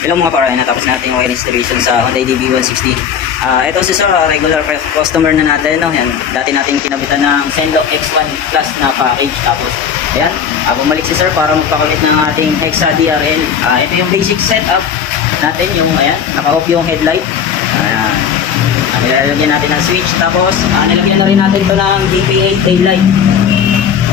Hello mga para, natapos natin yung wire installation sa Hyundai DB160. Ito si sir, regular customer na natin. No? Yan, dati natin kinabitan ng Zenlo X1 Plus na package. Tapos, ayan, bumalik si sir para magpakamit ng ating Hexa DRL. Ito yung basic setup natin, yung ayan, naka-off yung headlight. Ayan. Nilalagyan natin ng switch. Tapos, nilagyan na rin natin ito ng DP8 taillight.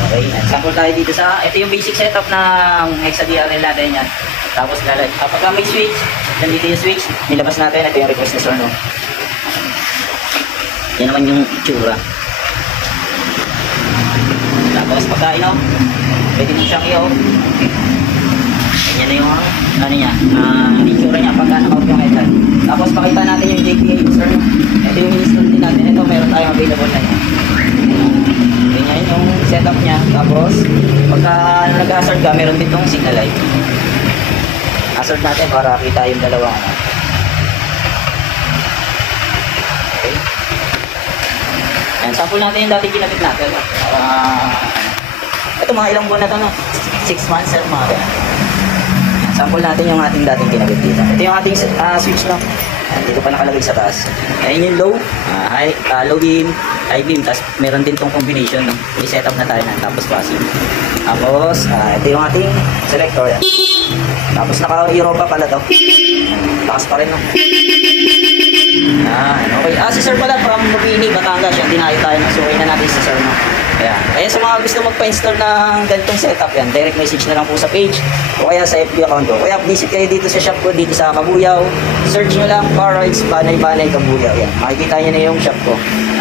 Okay, sample tayo dito sa, ito yung basic setup ng Hexa DRL natin yan. Tapos kapag may switch, nandito yung switch, nilabas natin, ito yung request na sir, no? Yan naman yung itsura. Tapos pagka no, pwede mo siyang i-off. Yan na yung, ano niya, itsura niya pagka naka-off yung headlight. Tapos pakita natin yung JPA user, no? Ito yung install din natin, ito meron tayong available na yan. Ganyan yung setup niya. Tapos pagka nag-hazard ka, meron din itong signal light. Hazard natin para kita yung dalawang ano. Okay. Ayan, sample natin yung dati kinabit natin. Ito mga ilang buwan na ito, no? 6 months, sir, mga ganyan. Sample natin yung ating dating kinabit dito. Ito yung ating switch, no? Ayan, dito pa nakalagay sa taas. Ayan yung low, low beam, high beam, tapos meron din tong combination, no? I-set up na tayo na, tapos passive. Tapos, ito yung ating selector. Yan. Tapos naka-Europa pala to. Takas pa rin, no? Okay. Si sir pala from Mabini, Batangas. Yan, dinayo tayo. Nasuway na natin si sir, no? Ayan. Kaya sa mga gusto magpa-install ng ganitong setup, yan, direct message na lang po sa page o kaya sa FB account ko. Kaya visit kayo dito sa shop ko, dito sa Kabuyaw. Search nyo lang, Car Rides, Banay-Banay, Kabuyaw. Yan. Makikita nyo na yung shop ko.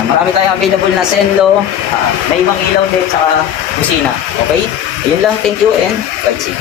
Marami tayong available na Zenlo. May ibang ilaw din, saka busina. Okay? Ayun lang. Thank you and God save.